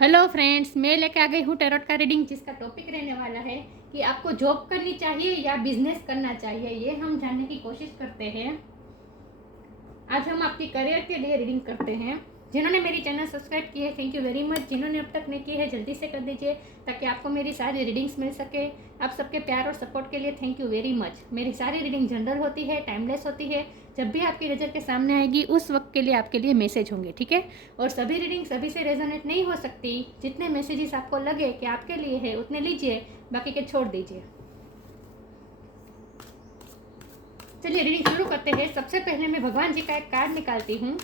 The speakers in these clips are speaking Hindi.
हेलो फ्रेंड्स, मैं लेके आ गई हूँ टैरोट का रीडिंग, जिसका टॉपिक रहने वाला है कि आपको जॉब करनी चाहिए या बिजनेस करना चाहिए। ये हम जानने की कोशिश करते हैं। आज हम आपकी करियर के लिए रीडिंग करते हैं। जिन्होंने मेरी चैनल सब्सक्राइब की है, थैंक यू वेरी मच। जिन्होंने अब तक नहीं की है, जल्दी से कर दीजिए ताकि आपको मेरी सारी रीडिंग्स मिल सके। आप सबके प्यार और सपोर्ट के लिए थैंक यू वेरी मच। मेरी सारी रीडिंग जनरल होती है, टाइमलेस होती है। जब भी आपकी नज़र के सामने आएगी उस वक्त के लिए आपके लिए मैसेज होंगे, ठीक है। और सभी रीडिंग सभी से रेजोनेट नहीं हो सकती। जितने मैसेजेस आपको लगे कि आपके लिए है उतने लीजिए, बाकी के छोड़ दीजिए। चलिए रीडिंग शुरू करते हैं। सबसे पहले मैं भगवान जी का एक कार्ड निकालती हूँ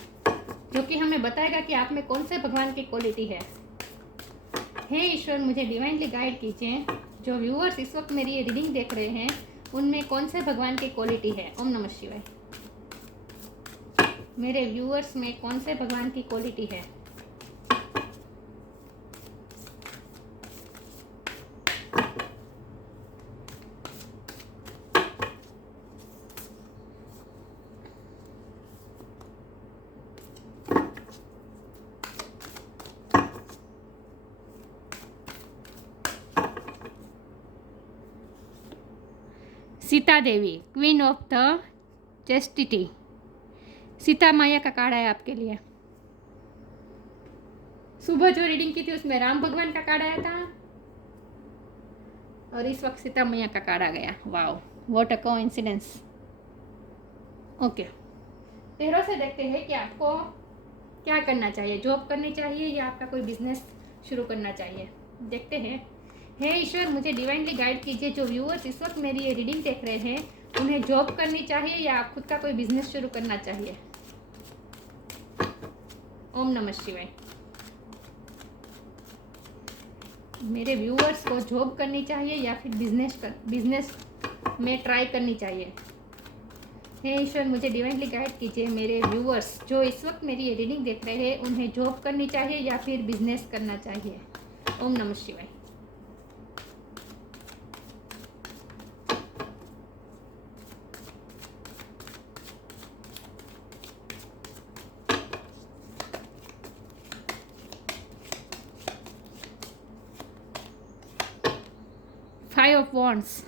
जो कि हमें बताएगा कि आप में कौन से भगवान की क्वालिटी है। हे ईश्वर, मुझे डिवाइनली गाइड कीजिए। जो व्यूअर्स इस वक्त मेरी ये रीडिंग देख रहे हैं उनमें कौन से भगवान की क्वालिटी है। ओम नमः शिवाय। मेरे व्यूअर्स में कौन से भगवान की क्वालिटी है। Sita Devi, queen of the chastity. Sita मैया का कार्ड आया आपके लिए। सुबह जो रीडिंग की थी उसमें राम भगवान का कार्ड आया था और इस वक्त सीता मैया का कार्ड आ गया। Wow, what a coincidence. Okay, तेरह से देखते हैं कि आपको क्या करना चाहिए। जॉब करनी चाहिए या आपका कोई बिजनेस शुरू करना चाहिए। देखते हैं। हे ईश्वर, मुझे डिवाइनली गाइड कीजिए। जो व्यूअर्स इस वक्त मेरी ये रीडिंग देख रहे हैं उन्हें जॉब करनी चाहिए या आप खुद का कोई बिजनेस शुरू करना चाहिए। ओम नमः शिवाय। मेरे व्यूअर्स को जॉब करनी चाहिए या फिर बिजनेस में ट्राई करनी चाहिए। हे ईश्वर, मुझे डिवाइनली गाइड कीजिए। मेरे व्यूअर्स जो इस वक्त मेरी ये रीडिंग देख रहे हैं उन्हें जॉब करनी चाहिए या फिर बिजनेस करना चाहिए। ओम नमः शिवाय। Five of wands,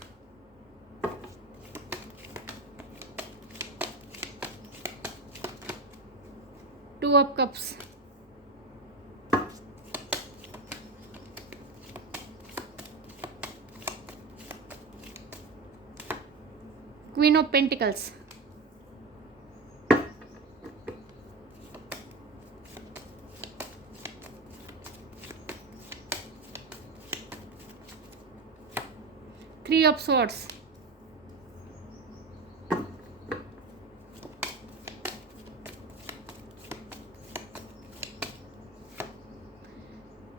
two of cups, queen of pentacles, three of swords,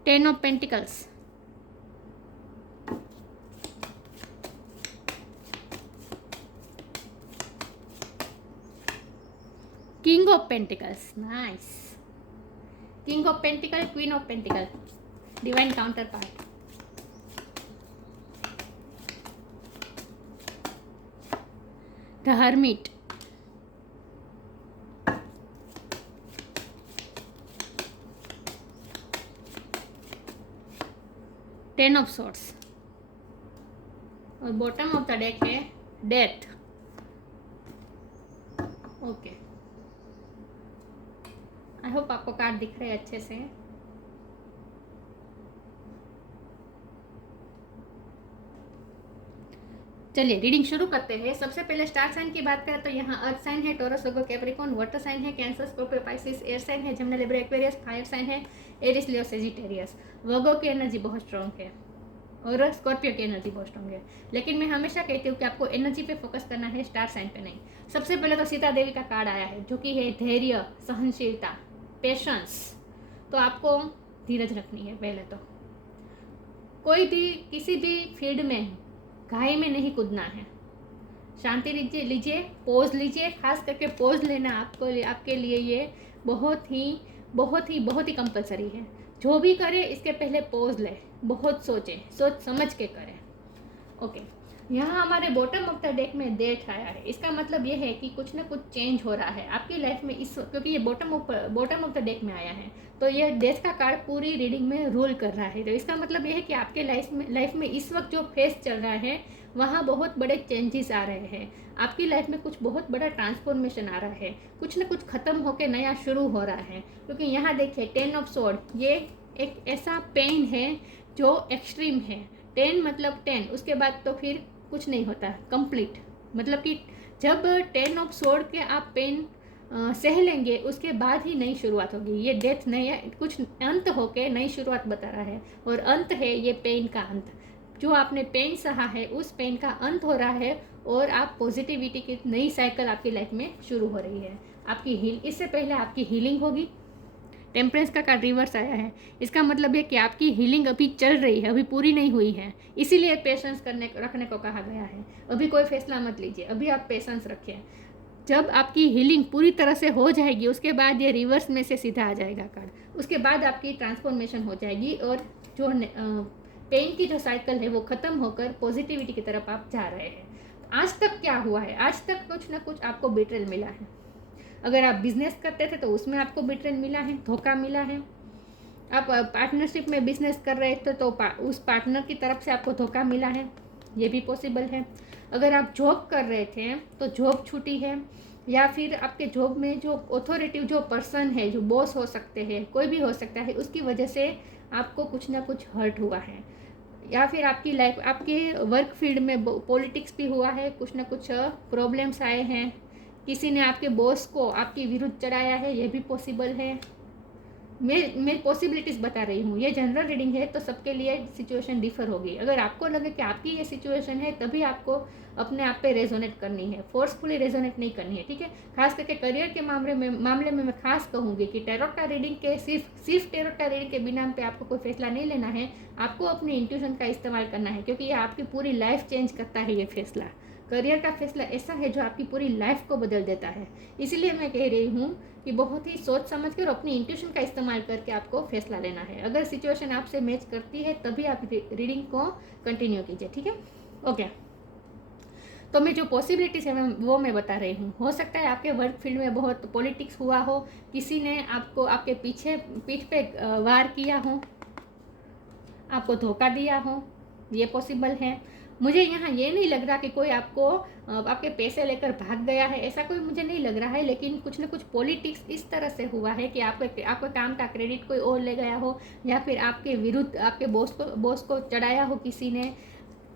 ten of pentacles, king of pentacles. Nice. King of pentacle, queen of pentacle, divine counter part. The hermit, ten of swords और बॉटम ऑफ द डेक है डेथ। ओके, आई होप आपको कार्ड दिख रहे हैं अच्छे से। चलिए रीडिंग शुरू करते हैं। सबसे पहले स्टार साइन की बात करें तो यहाँ अर्थ साइन है, Taurus, Virgo, Capricorn, water sign है, Cancer, Scorpio, Pisces, air sign है, Gemini, Libra, Aquarius, fire sign है, एरिस, लियो, सेजिटेरियस। वर्गो की एनर्जी बहुत स्ट्रॉन्ग है और स्कॉर्पियो की एनर्जी बहुत स्ट्रॉन्ग है। लेकिन मैं हमेशा कहती हूँ कि आपको एनर्जी पे फोकस करना है, स्टार साइन पे नहीं। सबसे पहले तो सीता देवी का कार्ड आया है जो कि है धैर्य, सहनशीलता, पेशेंस। तो आपको धीरज रखनी है। पहले तो कोई भी किसी भी फील्ड में घाई में नहीं कूदना है। शांति लीजिए, पॉज लीजिए। खास करके पॉज लेना आपके लिए ये बहुत ही कंपलसरी है। जो भी करे इसके पहले पॉज ले, बहुत सोच समझ के करें। ओके, यहाँ हमारे बॉटम ऑफ द डेक में डेथ आया है। इसका मतलब ये है कि कुछ ना कुछ चेंज हो रहा है आपकी लाइफ में क्योंकि ये बॉटम ऑफ द डेक में आया है। तो ये डेथ का कार्ड पूरी रीडिंग में रूल कर रहा है। तो इसका मतलब ये है कि आपके लाइफ में इस वक्त जो फेस चल रहा है वहाँ बहुत बड़े चेंजेस आ रहे हैं। आपकी लाइफ में कुछ बहुत बड़ा ट्रांसफॉर्मेशन आ रहा है, कुछ ना कुछ ख़त्म होकर नया शुरू हो रहा है। क्योंकि यहाँ देखिए 10 ऑफ स्वॉर्ड, ये एक ऐसा पेन है जो एक्सट्रीम है। 10 मतलब 10, उसके बाद तो फिर कुछ नहीं होता कंप्लीट। मतलब कि जब 10 ऑफ स्वॉर्ड के आप पेन सह लेंगे उसके बाद ही नई शुरुआत होगी। ये डेथ नहीं, कुछ अंत होके नई शुरुआत बता रहा है, और अंत है ये पेन का अंत। जो आपने पेन सहा है उस पेन का अंत हो रहा है, और आप पॉजिटिविटी की नई साइकिल आपकी लाइफ में शुरू हो रही है। आपकी इससे पहले आपकी हीलिंग होगी। टेम्परेंस का कार्ड रिवर्स आया है, इसका मतलब है कि आपकी हीलिंग अभी चल रही है, अभी पूरी नहीं हुई है। इसीलिए पेशेंस रखने को कहा गया है। अभी कोई फैसला मत लीजिए, अभी आप पेशेंस रखें। जब आपकी हीलिंग पूरी तरह से हो जाएगी उसके बाद ये रिवर्स में से सीधा आ जाएगा कार्ड। उसके बाद आपकी ट्रांसफॉर्मेशन हो जाएगी, और जो पेन की जो साइकिल है वो ख़त्म होकर पॉजिटिविटी की तरफ आप जा रहे हैं। आज तक क्या हुआ है? आज तक कुछ ना कुछ आपको बिट्रेल मिला है। अगर आप बिजनेस करते थे तो उसमें आपको बिट्रेल मिला है, धोखा मिला है। आप पार्टनरशिप में बिजनेस कर रहे थे तो उस पार्टनर की तरफ से आपको धोखा मिला है, ये भी पॉसिबल है। अगर आप जॉब कर रहे थे तो जॉब छूटी है, या फिर आपके जॉब में जो ऑथोरिटी जो पर्सन है, जो बॉस हो सकते हैं, कोई भी हो सकता है, उसकी वजह से आपको कुछ ना कुछ हर्ट हुआ है। या फिर आपकी लाइफ, आपके वर्क फील्ड में पॉलिटिक्स भी हुआ है, कुछ ना कुछ प्रॉब्लम्स आए हैं, किसी ने आपके बॉस को आपके विरुद्ध चढ़ाया है, ये भी पॉसिबल है। मैं पॉसिबिलिटीज़ बता रही हूँ, ये जनरल रीडिंग है तो सबके लिए सिचुएशन डिफर होगी। अगर आपको लगे कि आपकी ये सिचुएशन है तभी आपको अपने आप पे रेजोनेट करनी है, फोर्सफुली रेजोनेट नहीं करनी है, ठीक है। खास करके करियर के मामले में मैं खास कहूँगी कि टैरोट का रीडिंग के सिर्फ टैरोट का रीडिंग के बिना पे आपको कोई फैसला नहीं लेना है। आपको अपनी इंट्यूशन का इस्तेमाल करना है, क्योंकि ये आपकी पूरी लाइफ चेंज करता है। ये फैसला, करियर का फैसला ऐसा है जो आपकी पूरी लाइफ को बदल देता है। इसीलिए मैं कह रही हूँ कि बहुत ही सोच समझ कर अपनी इंट्यूशन का इस्तेमाल करके आपको फैसला लेना है। अगर सिचुएशन आपसे मैच करती है तभी आप रीडिंग को कंटिन्यू कीजिए, ठीक है। ओके, तो मैं जो पॉसिबिलिटीज़ है वो मैं बता रही हूँ। हो सकता है आपके वर्क फील्ड में बहुत पॉलिटिक्स हुआ हो, किसी ने आपको आपके पीठ पे वार किया हो, आपको धोखा दिया हो, ये पॉसिबल है। मुझे यहाँ ये नहीं लग रहा कि कोई आपको आपके पैसे लेकर भाग गया है, ऐसा कोई मुझे नहीं लग रहा है। लेकिन कुछ ना कुछ पॉलिटिक्स इस तरह से हुआ है कि आपके काम का क्रेडिट कोई और ले गया हो, या फिर आपके विरुद्ध आपके बॉस को चढ़ाया हो किसी ने।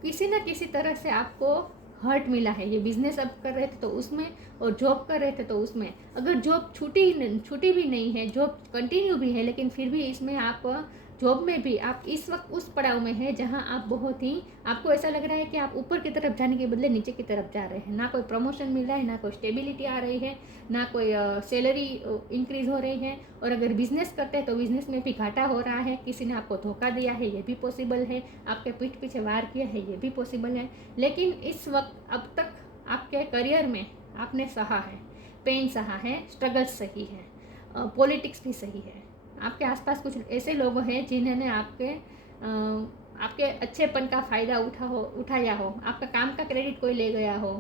किसी न किसी तरह से आपको हर्ट मिला है। ये बिजनेस अब कर रहे थे तो उसमें, और जॉब कर रहे थे तो उसमें। अगर जॉब छूटी भी नहीं है, जॉब कंटिन्यू भी है, लेकिन फिर भी इसमें आप जॉब में भी आप इस वक्त उस पड़ाव में है जहां आप बहुत ही, आपको ऐसा लग रहा है कि आप ऊपर की तरफ जाने के बदले नीचे की तरफ जा रहे हैं। ना कोई प्रमोशन मिल रहा है, ना कोई स्टेबिलिटी आ रही है, ना कोई सैलरी इंक्रीज हो रही है। और अगर बिजनेस करते हैं तो बिजनेस में भी घाटा हो रहा है, किसी ने आपको धोखा दिया है, ये भी पॉसिबल है। आपके पीठ पीछे वार किया है, ये भी पॉसिबल है। लेकिन इस वक्त अब तक आपके करियर में आपने सहा है, पेन सहा है, स्ट्रगल्स सही है, पॉलिटिक्स भी सही है। आपके आसपास कुछ ऐसे लोग हैं जिन्होंने आपके अच्छेपन का फ़ायदा उठाया हो, आपका काम का क्रेडिट कोई ले गया हो,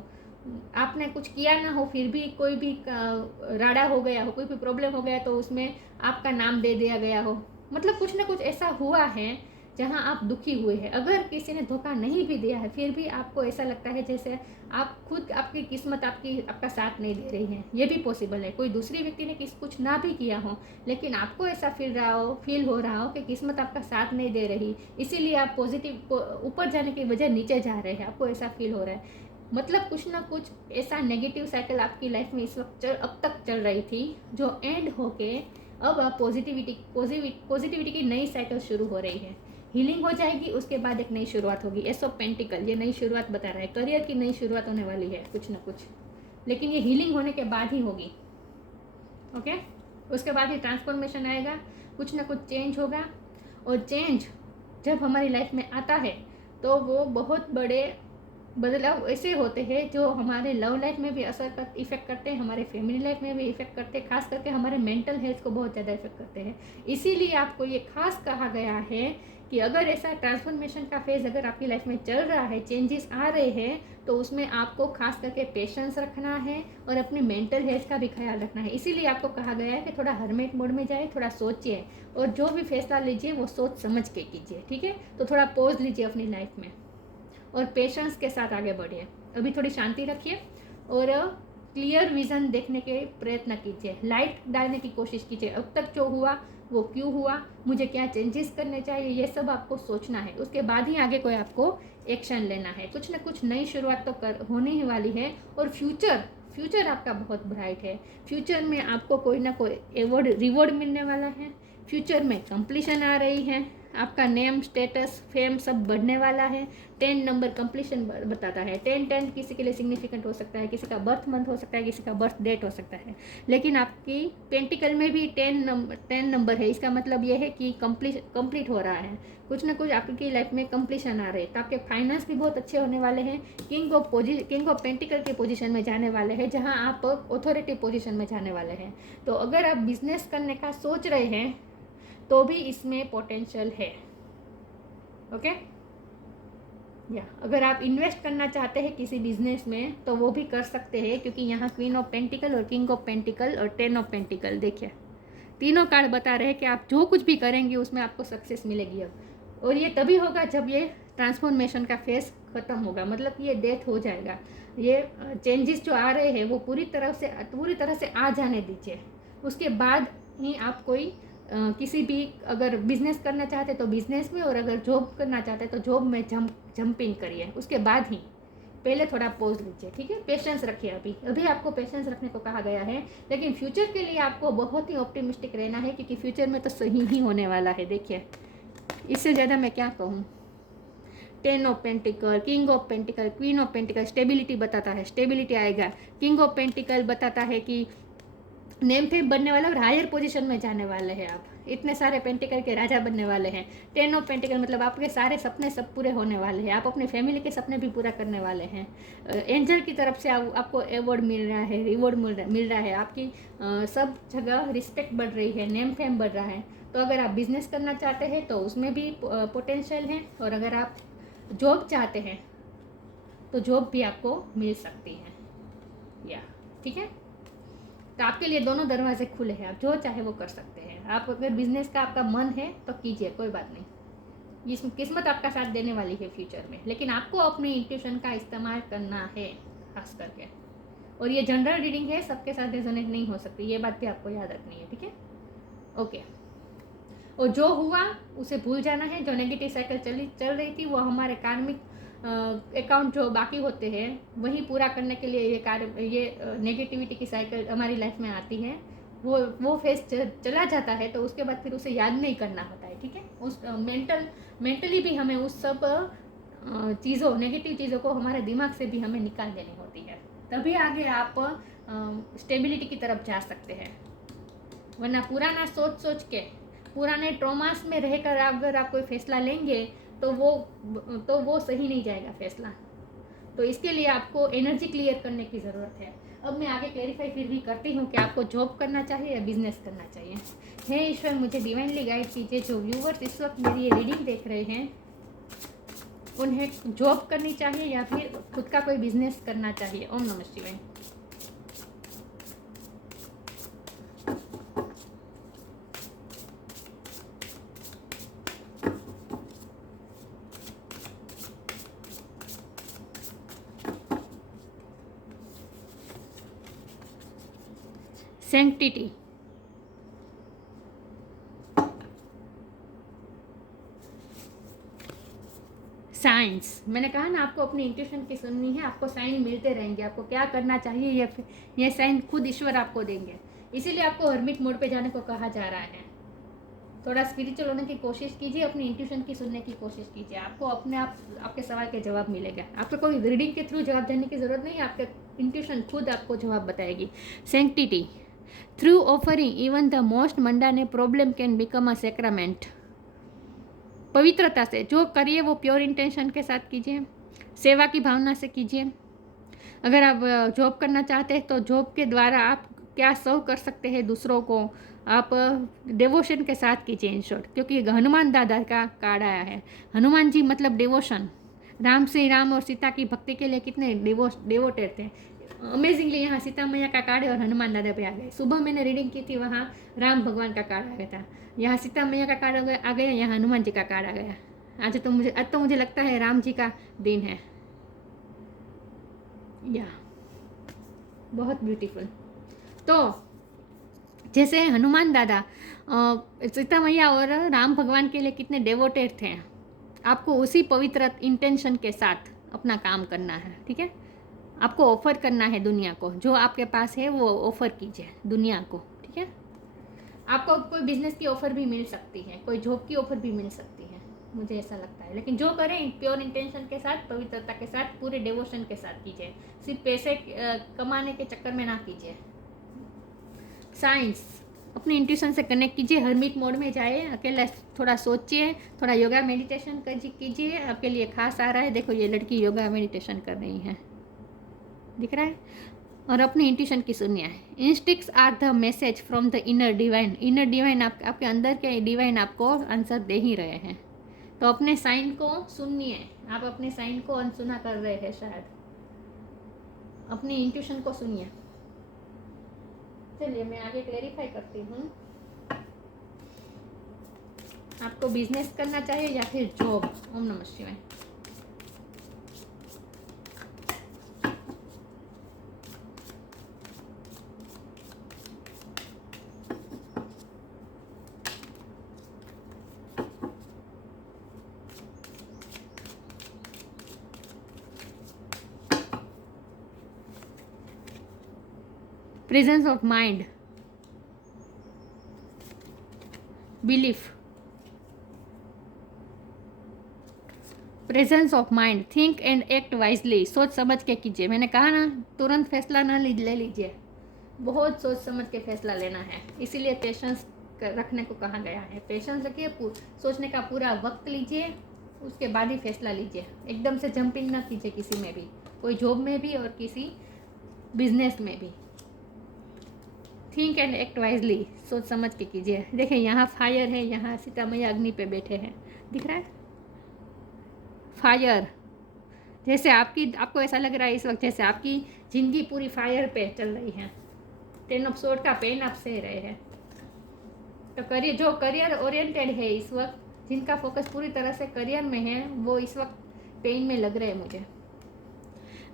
आपने कुछ किया ना हो फिर भी कोई भी राड़ा हो गया हो, कोई भी प्रॉब्लम हो गया तो उसमें आपका नाम दे दिया गया हो। मतलब कुछ ना कुछ ऐसा हुआ है जहां आप दुखी हुए हैं। अगर किसी ने धोखा नहीं भी दिया है फिर भी आपको ऐसा लगता है जैसे आप खुद, आपकी किस्मत आपका साथ नहीं दे रही है, ये भी पॉसिबल है। कोई दूसरी व्यक्ति ने कुछ ना भी किया हो लेकिन आपको ऐसा फील हो रहा हो कि किस्मत आपका साथ नहीं दे रही, इसीलिए आप पॉजिटिव ऊपर जाने की वजह नीचे जा रहे हैं, आपको ऐसा फील हो रहा है। मतलब कुछ ना कुछ ऐसा नेगेटिव साइकिल आपकी लाइफ में इस वक्त अब तक चल रही थी, जो एंड होके अब आप पॉजिटिविटी की नई साइकिल शुरू हो रही है। हीलिंग हो जाएगी, उसके बाद एक नई शुरुआत होगी। एस ऑफ पेंटिकल ये नई शुरुआत बता रहा है, करियर की नई शुरुआत होने वाली है कुछ ना कुछ, लेकिन ये हीलिंग होने के बाद ही होगी। ओके, उसके बाद ही ट्रांसफॉर्मेशन आएगा, कुछ ना कुछ चेंज होगा। और चेंज जब हमारी लाइफ में आता है तो वो बहुत बड़े बदलाव ऐसे होते हैं जो हमारे लव लाइफ में भी इफ़ेक्ट करते हैं, हमारे फैमिली लाइफ में भी इफ़ेक्ट करते हैं, खास करके हमारे मेंटल हेल्थ को बहुत ज़्यादा इफेक्ट करते हैं। इसीलिए आपको ये खास कहा गया है कि अगर ऐसा ट्रांसफॉर्मेशन का फेज़ अगर आपकी लाइफ में चल रहा है, चेंजेस आ रहे हैं, तो उसमें आपको खास करके पेशेंस रखना है और अपनी मेंटल हेल्थ का भी ख्याल रखना है। इसीलिए आपको कहा गया है कि थोड़ा हर्मिट मोड में जाए, थोड़ा सोचिए और जो भी फैसला लीजिए वो सोच समझ के कीजिए, ठीक है। तो थोड़ा पॉज लीजिए अपनी लाइफ में और पेशेंस के साथ आगे बढ़िए। अभी थोड़ी शांति रखिए और क्लियर विज़न देखने के प्रयत्न कीजिए, लाइट डालने की कोशिश कीजिए। अब तक जो हुआ वो क्यों हुआ, मुझे क्या चेंजेस करने चाहिए, ये सब आपको सोचना है। उसके बाद ही आगे कोई आपको एक्शन लेना है। कुछ ना कुछ नई शुरुआत तो होने ही वाली है। और फ्यूचर आपका बहुत ब्राइट है। फ्यूचर में आपको कोई ना कोई रिवॉर्ड मिलने वाला है। फ्यूचर में कंप्लीशन आ रही है, आपका नेम, स्टेटस, फेम सब बढ़ने वाला है। 10 नंबर कंप्लीशन बताता है। 10 किसी के लिए सिग्निफिकेंट हो सकता है, किसी का बर्थ मंथ हो सकता है, किसी का बर्थ डेट हो सकता है। लेकिन आपकी पेंटिकल में भी 10 नंबर है। इसका मतलब ये है कि कंप्लीट हो रहा है, कुछ ना कुछ आपकी लाइफ में कंप्लीशन आ रहे हैं। तो आपके फाइनेंस भी बहुत अच्छे होने वाले हैं। किंग ऑफ पेंटिकल के पोजीशन में जाने वाले हैं, जहां आप ऑथोरिटी पोजीशन में जाने वाले हैं। तो अगर आप बिजनेस करने का सोच रहे हैं तो भी इसमें पोटेंशियल है। ओके, या अगर आप इन्वेस्ट करना चाहते हैं किसी बिजनेस में तो वो भी कर सकते हैं, क्योंकि यहाँ क्वीन ऑफ पेंटिकल और किंग ऑफ पेंटिकल और 10 ऑफ पेंटिकल, देखिए तीनों कार्ड बता रहे हैं कि आप जो कुछ भी करेंगे उसमें आपको सक्सेस मिलेगी अब। और ये तभी होगा जब ये ट्रांसफॉर्मेशन का फेज खत्म होगा, मतलब ये डेथ हो जाएगा। ये चेंजेस जो आ रहे हैं वो पूरी तरह से आ जाने दीजिए। उसके बाद ही आप कोई किसी भी अगर बिजनेस करना चाहते तो बिजनेस में, और अगर जॉब करना चाहते तो जॉब में जंप इन करिए। उसके बाद ही पहले थोड़ा पॉज लीजिए, ठीक है। पेशेंस रखिए। अभी आपको पेशेंस रखने को कहा गया है, लेकिन फ्यूचर के लिए आपको बहुत ही ऑप्टिमिस्टिक रहना है, क्योंकि फ्यूचर में तो सही ही होने वाला है। देखिए इससे ज़्यादा मैं क्या कहूँ। 10 of pentacle, king of pentacle, queen of pentacle, stability बताता है, स्टेबिलिटी आएगा। किंग ऑफ पेंटिकल बताता है कि नेम फेम बनने वाला और हायर पोजीशन में जाने वाले हैं आप, इतने सारे पेंटिकल के राजा बनने वाले हैं। 10 ऑफ पेंटिकल मतलब आपके सारे सपने सब पूरे होने वाले हैं, आप अपने फैमिली के सपने भी पूरा करने वाले हैं। एंजल की तरफ से आपको अवार्ड मिल रहा है, रिवॉर्ड मिल रहा है, आपकी सब जगह रिस्पेक्ट बढ़ रही है, नेम फेम बढ़ रहा है। तो अगर आप बिजनेस करना चाहते हैं तो उसमें भी पोटेंशियल है, और अगर आप जॉब चाहते हैं तो जॉब भी आपको मिल सकती है, या ठीक है। तो आपके लिए दोनों दरवाजे खुले हैं, आप जो चाहे वो कर सकते हैं। आप अगर बिजनेस का आपका मन है तो कीजिए, कोई बात नहीं। ये किस्मत आपका साथ देने वाली है फ्यूचर में, लेकिन आपको अपनी इंट्यूशन का इस्तेमाल करना है खास करके। और ये जनरल रीडिंग है, सबके साथ रेजोनेट नहीं हो सकती, ये बात भी आपको याद रखनी है, ठीक है। ओके, और जो हुआ उसे भूल जाना है। जो नेगेटिव साइकिल चल रही थी वो हमारे कार्मिक अकाउंट जो बाकी होते हैं वही पूरा करने के लिए ये नेगेटिविटी की साइकिल हमारी लाइफ में आती है। वो फेस चला जाता है तो उसके बाद फिर उसे याद नहीं करना होता है, ठीक है। उस मेंटली भी हमें उस सब नेगेटिव चीज़ों को हमारे दिमाग से भी हमें निकाल देनी होती है, तभी आगे आप स्टेबिलिटी की तरफ जा सकते हैं। वरना पुराना सोच के, पुराने ट्रॉमास में रहकर अगर आप कोई फैसला लेंगे तो वो सही नहीं जाएगा फैसला। तो इसके लिए आपको एनर्जी क्लियर करने की ज़रूरत है। अब मैं आगे क्लैरिफाई फिर भी करती हूँ कि आपको जॉब करना चाहिए या बिजनेस करना चाहिए। हे ईश्वर, मुझे डिवाइनली गाइड कीजिए। जो व्यूवर्स इस वक्त मेरी ये रीडिंग देख रहे हैं उन्हें जॉब करनी चाहिए या फिर खुद का कोई बिजनेस करना चाहिए। ओम नमः शिवाय। Sanctity, science. मैंने कहा ना आपको अपनी इंट्यूशन की सुननी है, आपको साइन मिलते रहेंगे, आपको क्या करना चाहिए ये साइन खुद ईश्वर आपको देंगे। इसीलिए आपको हर्मिट मोड पे जाने को कहा जा रहा है। थोड़ा स्पिरिचुअल होने की कोशिश कीजिए, अपनी इंट्यूशन की सुनने की कोशिश कीजिए, आपको अपने आप आपके सवाल के जवाब मिलेगा। आपको कोई रीडिंग के थ्रू जवाब देने की ज़रूरत नहीं है, आपके इंट्यूशन खुद आपको जवाब बताएगी। Sanctity, through offering even the most mundane problem can become a sacrament. पवित्रता से जो करिए वो प्योर इंटेंशन के साथ कीजिए। सेवा की भावना से कीजिए। अगर आप जॉब करना चाहते हैं तो जॉब के द्वारा आप क्या सर्व कर सकते हैं दूसरों को, आप डिवोशन के साथ कीजिए इन शॉर्ट, क्योंकि हनुमान दादा का कार्ड आया है। हनुमान जी मतलब डिवोशन, श्री राम और सीता की भक्ति के लिए कितने डिवोटेड थे। अमेजिंगली यहाँ सीता मैया का कार्ड है और हनुमान दादा पे आ गए। सुबह मैंने रीडिंग की थी, वहाँ राम भगवान का कार्ड आ गया था, यहाँ सीता मैया का कार्ड आ गया, यहाँ हनुमान जी का कार्ड आ गया। आज तो मुझे लगता है राम जी का दिन है। या बहुत ब्यूटीफुल। तो जैसे हनुमान दादा सीता मैया और राम भगवान के लिए कितने डिवोटेड थे, आपको उसी पवित्र इंटेंशन के साथ अपना काम करना है। ठीक है, आपको ऑफर करना है दुनिया को, जो आपके पास है वो ऑफर कीजिए दुनिया को। ठीक है, आपको कोई बिजनेस की ऑफर भी मिल सकती है, कोई जॉब की ऑफर भी मिल सकती है, मुझे ऐसा लगता है। लेकिन जो करें प्योर इंटेंशन के साथ, पवित्रता के साथ, पूरे डिवोशन के साथ कीजिए, सिर्फ पैसे कमाने के चक्कर में ना कीजिए। साइंस, अपनी इंट्यूशन से कनेक्ट कीजिए, हर्मिट मोड में जाए, अकेला थोड़ा सोचिए, थोड़ा योगा मेडिटेशन कीजिए, आपके लिए खास आ रहा है। देखो ये लड़की योगा मेडिटेशन कर रही है, दिख रहा है। और अपनी इंट्यूशन की सुनिए। Instincts are the message from the inner divine. Inner divine आपके अंदर के डिवाइन आपको आंसर दे ही रहे हैं, तो अपने साइन को सुनिए। आप अपने साइन को अनसुना कर रहे हैं शायद, अपनी इंट्यूशन को सुनिए। चलिए मैं आगे क्लेरिफाई करती हूँ। आपको बिजनेस करना चाहिए या फिर जॉब? ओम नमः शिवाय। Presence of mind, belief, presence of mind, think and act wisely. सोच समझ के कीजिए। मैंने कहा ना, तुरंत फैसला ना ले लीजिए, बहुत सोच समझ के फैसला लेना है, इसीलिए पेशेंस रखने को कहा गया है। पेशेंस रखिए, सोचने का पूरा वक्त लीजिए, उसके बाद ही फैसला लीजिए। एकदम से जंपिंग ना कीजिए किसी में भी, कोई जॉब में भी और किसी बिजनेस में भी। थिंक एंड एक्ट वाइजली, सोच समझ के कीजिए। देखिए यहाँ फायर है, यहाँ सीता मैया अग्नि पे बैठे हैं, दिख रहा है फायर। जैसे आपको ऐसा लग रहा है इस वक्त जैसे आपकी जिंदगी पूरी फायर पे चल रही है। 10 ऑफ सोर्ड का पेन आप सह रहे हैं। तो जो करियर ओरिएंटेड है इस वक्त, जिनका फोकस पूरी तरह से करियर में है, वो इस वक्त पेन में लग रहे हैं मुझे।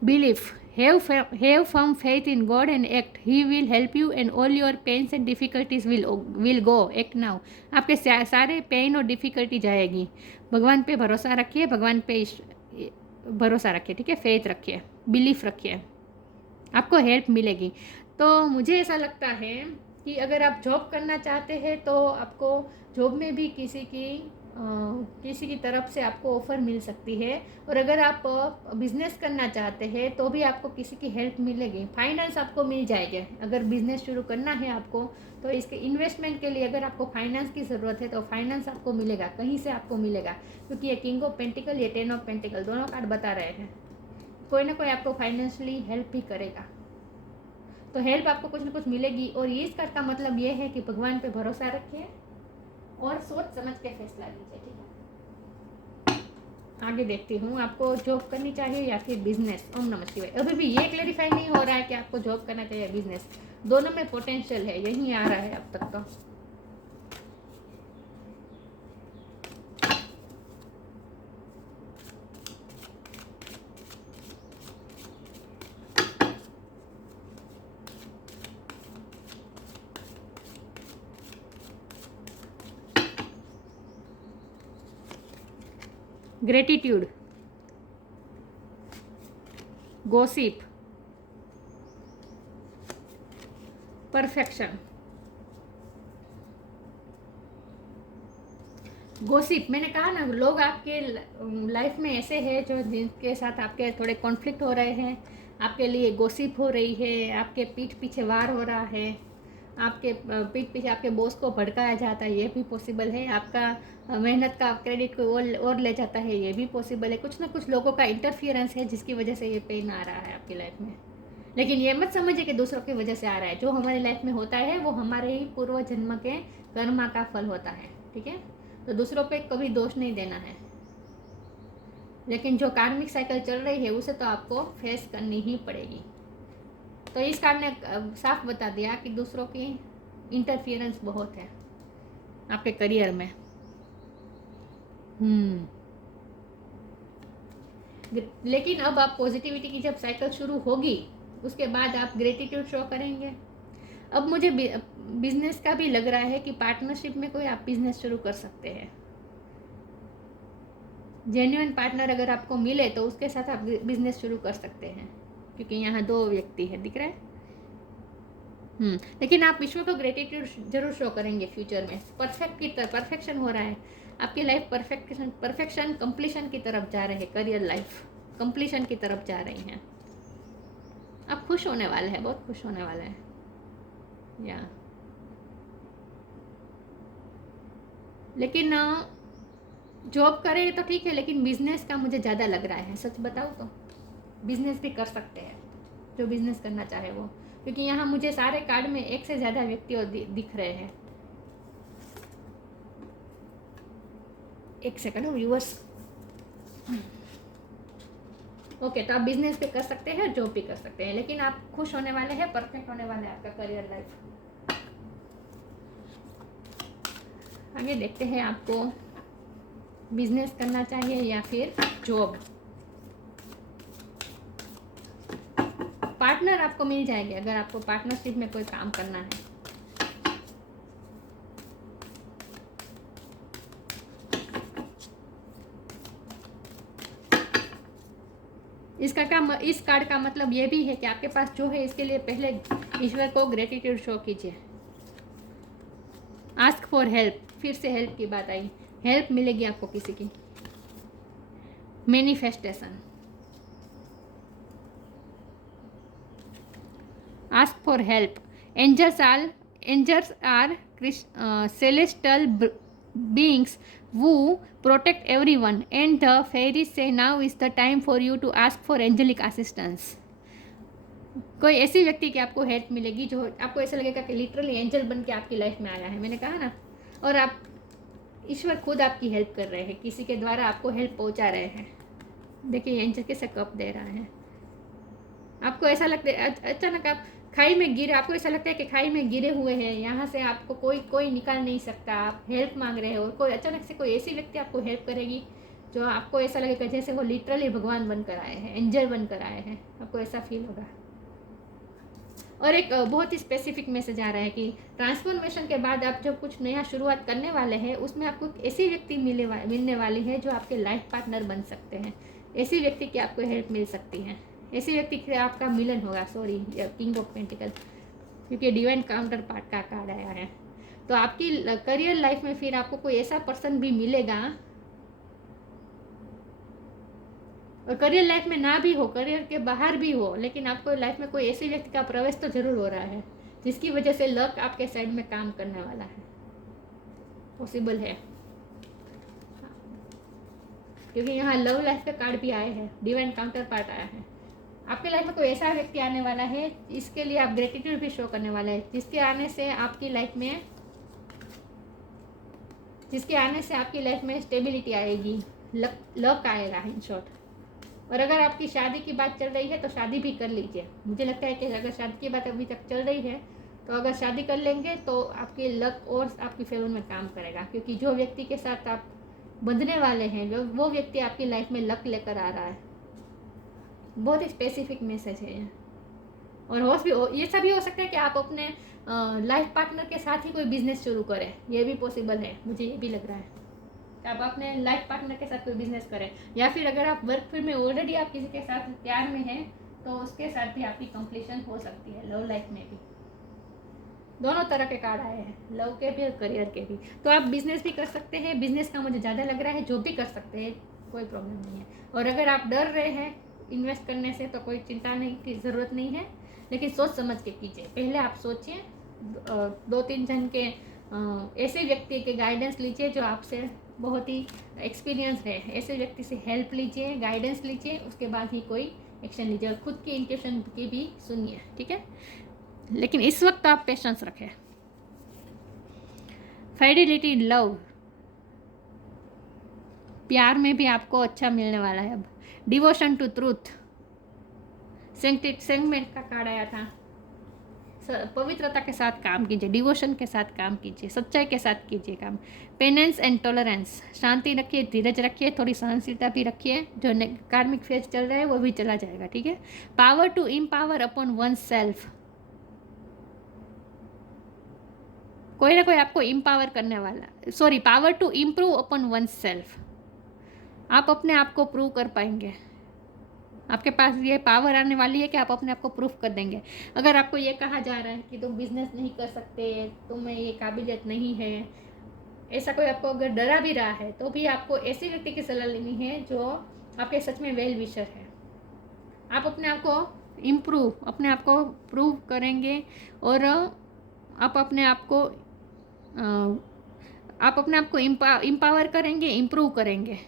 Belief, have firm faith in God and act. He will help you and all your pains and difficulties will go. Act now. आपके सारे पेन और डिफ़िकल्टी जाएगी। भगवान पे भरोसा रखिए, भगवान पे भरोसा रखिए। ठीक है, फेथ रखिए, बिलीफ रखिए, आपको हेल्प मिलेगी। तो मुझे ऐसा लगता है कि अगर आप जॉब करना चाहते हैं तो आपको जॉब में भी किसी की तरफ से आपको ऑफ़र मिल सकती है। और अगर आप बिज़नेस करना चाहते हैं तो भी आपको किसी की हेल्प मिलेगी, फाइनेंस आपको मिल जाएगी। अगर बिज़नेस शुरू करना है आपको, तो इसके इन्वेस्टमेंट के लिए अगर आपको फाइनेंस की ज़रूरत है तो फाइनेंस आपको मिलेगा, कहीं से आपको मिलेगा, क्योंकि ये किंग ऑफ पेंटिकल, ये 10 ऑफ पेंटिकल, दोनों कार्ड बता रहे हैं कोई ना कोई आपको फाइनेंशियली हेल्प भी करेगा। तो हेल्प आपको कुछ ना कुछ मिलेगी। और इस कार्ड का मतलब ये है कि भगवान पे भरोसा रखिए और सोच समझ के फैसला लीजिए। ठीक है, आगे देखती हूँ, आपको जॉब करनी चाहिए या फिर बिजनेस? ओम नमः शिवाय। अभी भी ये क्लेरिफाई नहीं हो रहा है कि आपको जॉब करना चाहिए या बिजनेस, दोनों में पोटेंशियल है, यही आ रहा है अब तक तो। Gratitude, gossip, perfection. गॉसिप, मैंने कहा ना, लोग आपके लाइफ में ऐसे हैं जो जिनके साथ आपके थोड़े कॉन्फ्लिक्ट हो रहे हैं, आपके लिए गॉसिप हो रही है, आपके पीठ पीछे वार हो रहा है, आपके पीठ पीछे आपके बॉस को भड़काया जाता है, ये भी पॉसिबल है। आपका मेहनत का क्रेडिट कोई और ले जाता है, ये भी पॉसिबल है। कुछ ना कुछ लोगों का इंटरफियरेंस है जिसकी वजह से ये पेन आ रहा है आपकी लाइफ में। लेकिन ये मत समझिए कि दूसरों की वजह से आ रहा है। जो हमारी लाइफ में होता है वो हमारे ही पूर्व जन्म के कर्मा का फल होता है, ठीक है। तो दूसरों पे कभी दोष नहीं देना है। लेकिन जो कार्मिक साइकिल चल रही है उसे तो आपको फेस करनी ही पड़ेगी। तो इस कार्ड ने साफ बता दिया कि दूसरों की इंटरफियरेंस बहुत है आपके करियर में। लेकिन अब आप पॉजिटिविटी की जब साइकिल शुरू होगी उसके बाद आप ग्रेटिट्यूड शो करेंगे। अब मुझे बिजनेस का भी लग रहा है कि पार्टनरशिप में कोई आप बिजनेस शुरू कर सकते हैं। जेन्युइन पार्टनर अगर आपको मिले तो उसके साथ आप बिजनेस शुरू कर सकते हैं, क्योंकि यहाँ 2 व्यक्ति है दिख रहा है। लेकिन आप विश्व को ग्रेटिट्यूड जरूर शो करेंगे फ्यूचर में। परफेक्शन हो रहा है आपकी लाइफ, परफेक्शन कंप्लीशन की तरफ जा रहे हैं। करियर लाइफ कंप्लीशन की तरफ जा रही हैं। आप खुश होने वाले हैं, बहुत खुश होने वाले हैं। या लेकिन जॉब करें तो ठीक है, लेकिन बिजनेस का मुझे ज़्यादा लग रहा है। सच बताऊँ तो बिजनेस भी कर सकते हैं जो बिजनेस करना चाहे वो, क्योंकि यहाँ मुझे सारे कार्ड में एक से ज़्यादा व्यक्ति और दिख रहे हैं। एक सेकंड व्यूअर्स। ओके, तो आप बिजनेस भी कर सकते हैं, जॉब भी कर सकते हैं, लेकिन आप खुश होने वाले हैं, परफेक्ट होने वाले हैं आपका करियर लाइफ। आगे देखते हैं आपको बिजनेस करना चाहिए या फिर जॉब। पार्टनर आपको मिल जाएंगे अगर आपको पार्टनरशिप में कोई काम करना है। इस कार्ड का मतलब ये भी है कि आपके पास जो है इसके लिए पहले ईश्वर को ग्रेटिट्यूड शो कीजिए। आस्क फॉर हेल्प, फिर से हेल्प की बात आई, हेल्प मिलेगी आपको किसी की। Manifestation, ask for help. Angels are celestial beings who protect everyone, and the fairies say now is the time for you to ask for angelic assistance। कोई ऐसी व्यक्ति की आपको हेल्प मिलेगी जो आपको ऐसा लगेगा कि लिटरली एंजल बन के आपकी लाइफ में आया है, मैंने कहा ना। और आप ईश्वर खुद आपकी हेल्प कर रहे हैं, किसी के द्वारा आपको हेल्प पहुंचा रहे हैं। देखिए एंजल कैसे कप दे रहा है। आपको ऐसा लगता है अचानक आप खाई में गिरे, आपको ऐसा लगता है कि खाई में गिरे हुए हैं, यहाँ से आपको कोई निकाल नहीं सकता, आप हेल्प मांग रहे हो, और कोई अचानक से कोई ऐसी व्यक्ति आपको हेल्प करेगी जो आपको ऐसा लगेगा जैसे वो लिटरली भगवान बनकर आए हैं, एंजल बनकर आए हैं, आपको ऐसा फील होगा। और एक बहुत ही स्पेसिफिक मैसेज आ रहा है कि ट्रांसफॉर्मेशन के बाद आप जब कुछ नया शुरुआत करने वाले हैं उसमें आपको ऐसी व्यक्ति मिलने वाली है जो आपके लाइफ पार्टनर बन सकते हैं। ऐसी व्यक्ति की आपको हेल्प मिल सकती है, ऐसी व्यक्ति से आपका मिलन होगा। सॉरी, किंग ऑफ पेंटिकल, क्योंकि डिवाइन काउंटर पार्ट का कार्ड आया है। तो आपकी करियर लाइफ में फिर आपको कोई ऐसा पर्सन भी मिलेगा, और करियर लाइफ में ना भी हो, करियर के बाहर भी हो, लेकिन आपको लाइफ में कोई ऐसे व्यक्ति का प्रवेश तो जरूर हो रहा है जिसकी वजह से लक आपके साइड में काम करने वाला है। पॉसिबल है, क्योंकि यहाँ लव लाइफ का कार्ड भी आए हैं, डिवाइन काउंटर पार्ट आया है। आपके लाइफ में कोई ऐसा व्यक्ति आने वाला है, इसके लिए आप ग्रेटिट्यूड भी शो करने वाले हैं, जिसके आने से आपकी लाइफ में स्टेबिलिटी आएगी, लक आएगा इन शॉर्ट। और अगर आपकी शादी की बात चल रही है तो शादी भी कर लीजिए। मुझे लगता है कि अगर शादी की बात अभी तक चल रही है तो अगर शादी कर लेंगे तो आपकी लक और आपकी फेवर में काम करेगा, क्योंकि जो व्यक्ति के साथ आप बंधने वाले हैं वो व्यक्ति आपकी लाइफ में लक लेकर आ रहा है। बहुत ही स्पेसिफिक मैसेज है। और ये सब भी हो सकता है कि आप अपने लाइफ पार्टनर के साथ ही कोई बिजनेस शुरू करें, ये भी पॉसिबल है। मुझे ये भी लग रहा है आप अपने लाइफ पार्टनर के साथ कोई बिजनेस करें, या फिर अगर आप वर्क फील्ड में ऑलरेडी आप किसी के साथ प्यार में हैं तो उसके साथ भी आपकी कंप्लीशन हो सकती है। लव लाइफ में भी दोनों तरह के कार्ड आए हैं, लव के भी और करियर के भी। तो आप बिजनेस भी कर सकते हैं, बिजनेस का मुझे ज़्यादा लग रहा है, जो भी कर सकते हैं, कोई प्रॉब्लम नहीं है। और अगर आप डर रहे हैं इन्वेस्ट करने से तो कोई चिंता नहीं की ज़रूरत नहीं है, लेकिन सोच समझ के कीजिए। पहले आप सोचिए 2-3 जन के ऐसे व्यक्ति के गाइडेंस लीजिए जो आपसे बहुत ही एक्सपीरियंस है, ऐसे व्यक्ति से हेल्प लीजिए, गाइडेंस लीजिए, उसके बाद ही कोई एक्शन लीजिए और खुद की इंट्यूशन की भी सुनिए, ठीक है। लेकिन इस वक्त आप पेशेंस रखें। फाइडेलिटी लव, प्यार में भी आपको अच्छा मिलने वाला है अब। डिवोशन टू ट्रूथ, सेंटिमेंट का कार्ड आया था। पवित्रता के साथ काम कीजिए, डिवोशन के साथ काम कीजिए, सच्चाई के साथ कीजिए काम। पेनेंस एंड टॉलरेंस, शांति रखिए, धीरज रखिए, थोड़ी सहनशीलता भी रखिए। जो कार्मिक फेज चल रहा है वो भी चला जाएगा, ठीक है। Power to empower upon oneself, कोई ना कोई आपको एम्पावर करने वाला, sorry, power to improve upon oneself, आप अपने आप को प्रूव कर पाएंगे। आपके पास ये पावर आने वाली है कि आप अपने आप को प्रूफ कर देंगे। अगर आपको ये कहा जा रहा है कि तुम बिजनेस नहीं कर सकते, तुम्हें ये काबिलियत नहीं है, ऐसा कोई आपको अगर डरा भी रहा है, तो भी आपको ऐसे व्यक्ति की सलाह लेनी है जो आपके सच में वेल विशर है। आप अपने आप को इम्प्रूव, अपने आप को प्रूव करेंगे और आप अपने आप को इम्पावर करेंगे, इम्प्रूव करेंगे,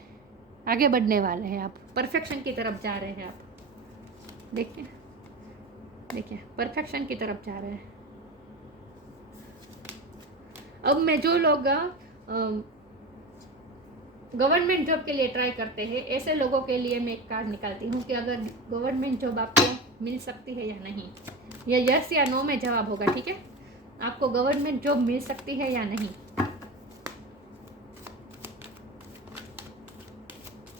आगे बढ़ने वाले हैं आप, परफेक्शन की तरफ जा रहे हैं आप। देखिए देखिए, परफेक्शन की तरफ जा रहे हैं। अब मैं जो लोग गवर्नमेंट जॉब के लिए ट्राई करते हैं, ऐसे लोगों के लिए मैं एक कार्ड निकालती हूँ कि अगर गवर्नमेंट जॉब आपको मिल सकती है या नहीं, या यस या नो में जवाब होगा, ठीक है। आपको गवर्नमेंट जॉब मिल सकती है या नहीं।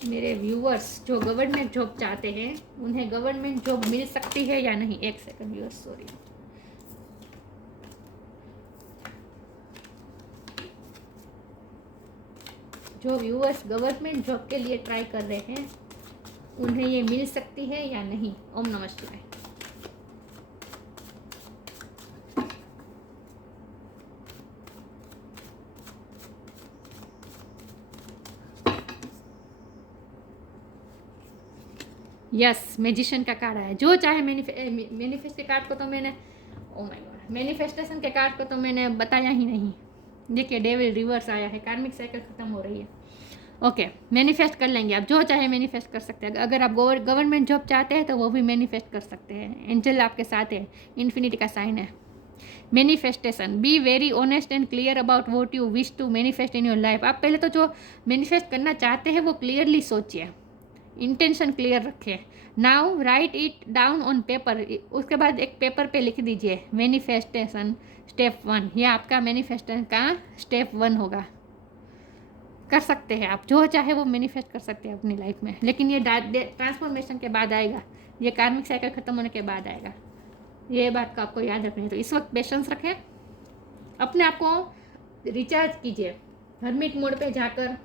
मेरे व्यूअर्स जो गवर्नमेंट जॉब चाहते हैं, उन्हें गवर्नमेंट जॉब मिल सकती है या नहीं। एक सेकंड व्यूअर्स, सॉरी। जो व्यूअर्स गवर्नमेंट जॉब के लिए ट्राई कर रहे हैं, उन्हें ये मिल सकती है या नहीं। ओम नमः शिवाय। यस, मैजिशियन का कार्ड आया। जो चाहे मैनिफेस्ट के कार्ड को तो मैंने, ओ माय गॉड, मैनिफेस्टेशन के कार्ड को तो मैंने बताया ही नहीं। देखिए, डेविल रिवर्स आया है, कार्मिक साइकिल खत्म हो रही है। ओके, मैनिफेस्ट कर लेंगे आप, जो चाहे मैनिफेस्ट कर सकते हैं। अगर आप गवर्नमेंट जॉब चाहते हैं तो वो भी मैनिफेस्ट कर सकते हैं। एंजल आपके साथ है, इन्फिनिटी का साइन है। Manifestation, be very honest and clear about what you wish to manifest in your life. आप पहले तो जो मैनिफेस्ट करना चाहते हैं वो क्लियरली सोचिए, इंटेंशन क्लियर रखें। Now right it down on paper, उसके बाद एक पेपर पे लिख दीजिए मैनिफेस्टेशन स्टेप 1। ये आपका मैनिफेस्टेशन का स्टेप 1 होगा। कर सकते हैं आप, जो चाहे वो मैनिफेस्ट कर सकते हैं अपनी लाइफ में, लेकिन ये ट्रांसफॉर्मेशन के बाद आएगा, ये कार्मिक साइकिल खत्म होने के बाद आएगा। ये बात को आपको याद रखनी है। तो इस वक्त पेशेंस रखें, अपने आप को रिचार्ज कीजिए, हर्मिट मोड पे जाकर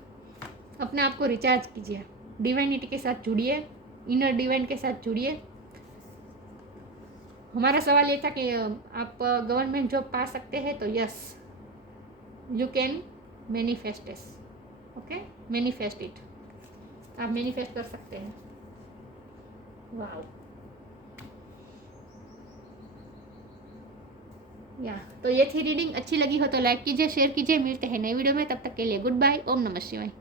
अपने आप को रिचार्ज कीजिए, डिवाइनिटी के साथ जुड़िए, इनर डिवाइन के साथ जुड़िए। हमारा सवाल ये था कि आप गवर्नमेंट जॉब पा सकते हैं, तो yes, you can manifest it. Okay, manifest it, आप मैनिफेस्ट कर सकते हैं। वाओ, या तो ये थी रीडिंग। अच्छी लगी हो तो लाइक कीजिए, शेयर कीजिए। मिलते हैं नई वीडियो में, तब तक के लिए गुड बाय। ओम नमः शिवाय।